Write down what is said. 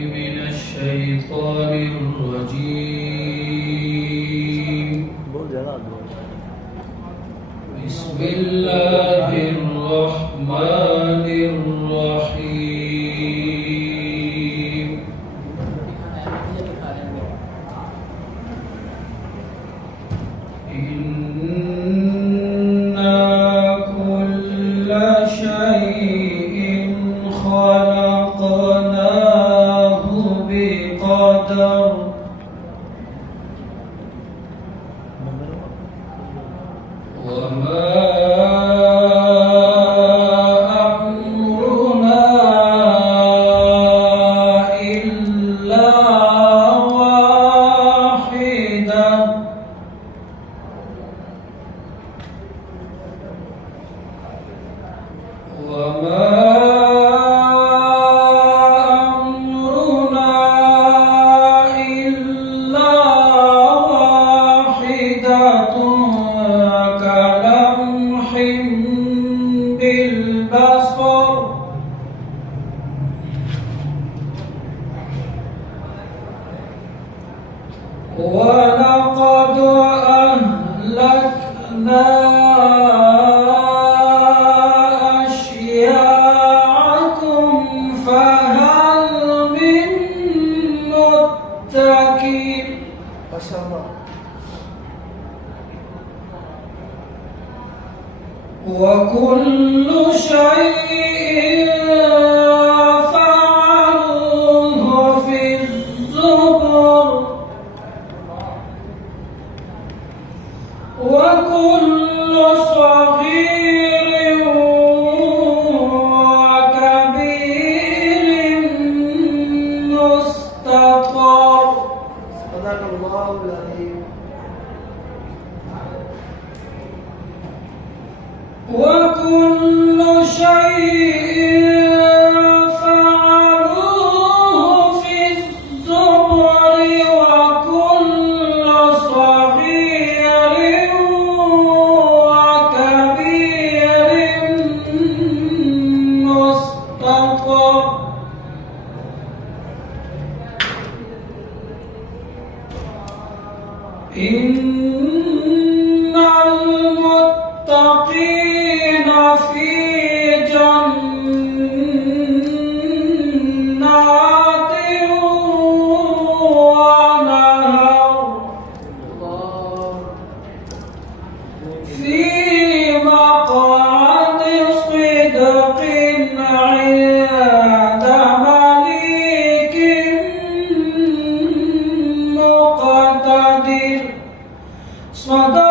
من الشيطان الرجيم. بسم الله الرحمن الرحيم. إنا كل شيء خلقناه بقدر. وما أمرنا إلا واحدة كلمح بالبصر. ولقد أهلكنا أشياعكم فهل من مدكر. ما شاء الله. وكل شيء فعلوه في الزبر. وكل صغير وكبير مستطر. صدق الله العظيم. وكل شيء فعلوه في الزبر. وكل صغير وكبير مستطر. إن المتقين في جنات ونهر. في مقعد صدق عند مليك مقتدر. صدق